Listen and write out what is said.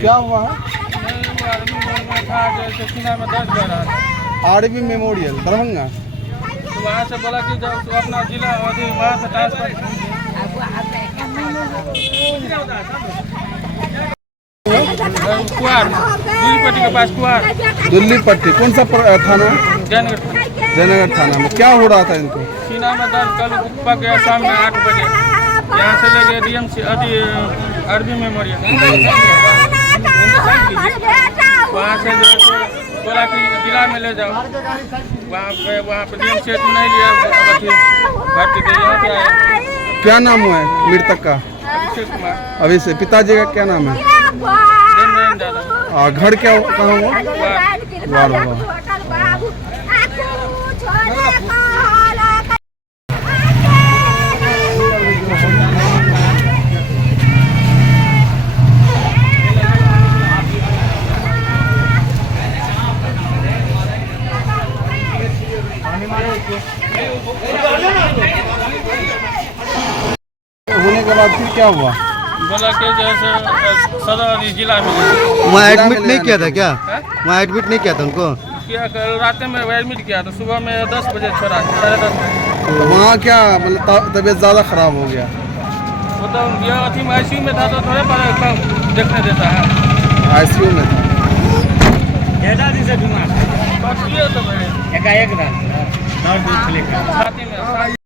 क्या हुआ है? सीना में दर्द कर रहा था। RB memorial Darbhanga. तो वहाँ से बोला कि जब तो अपना जिला वहाँ से ट्रांसफर कुआर दिल्ली पट्टी के पास कुआर। दिल्ली पट्टी कौन सा थाना है? जयनगर जयनगर थाना में। क्या हो रहा था इनको? सीना में दर्द कल पक गया शाम में 8 बजे। यहाँ से ले गए डीएमसी आरबी मेमोरियल। वहाँ से जो बोला कि जिला में ले जाओ। वहाँ पे डीएमसी नहीं लिया। भर्ती के यहाँ पे आए। क्या नाम हुआ है मृतक का? अभिषेक कुमार। अभी से पिताजी का क्या नाम है? घर क्या कहाँ हुआ? वाह वाह। होने के बाद फिर क्या हुआ? बोला कि जैसे सदर जिला में वहाँ एडमिट नहीं किया था क्या? वहाँ एडमिट नहीं किया था उनको? किया कल रात में एडमिट किया था। सुबह में 10 बजे छोड़ा, 10:30 बजे। तो वहाँ क्या मतलब तबीयत ज़्यादा खराब हो गया? वो तो यह अथी में आईसीयू में था तो थोड़े पर देखने देता है। आईसीयू में था। ज़्यादा दिन से बीमार बस ये तो एकाएक छाती में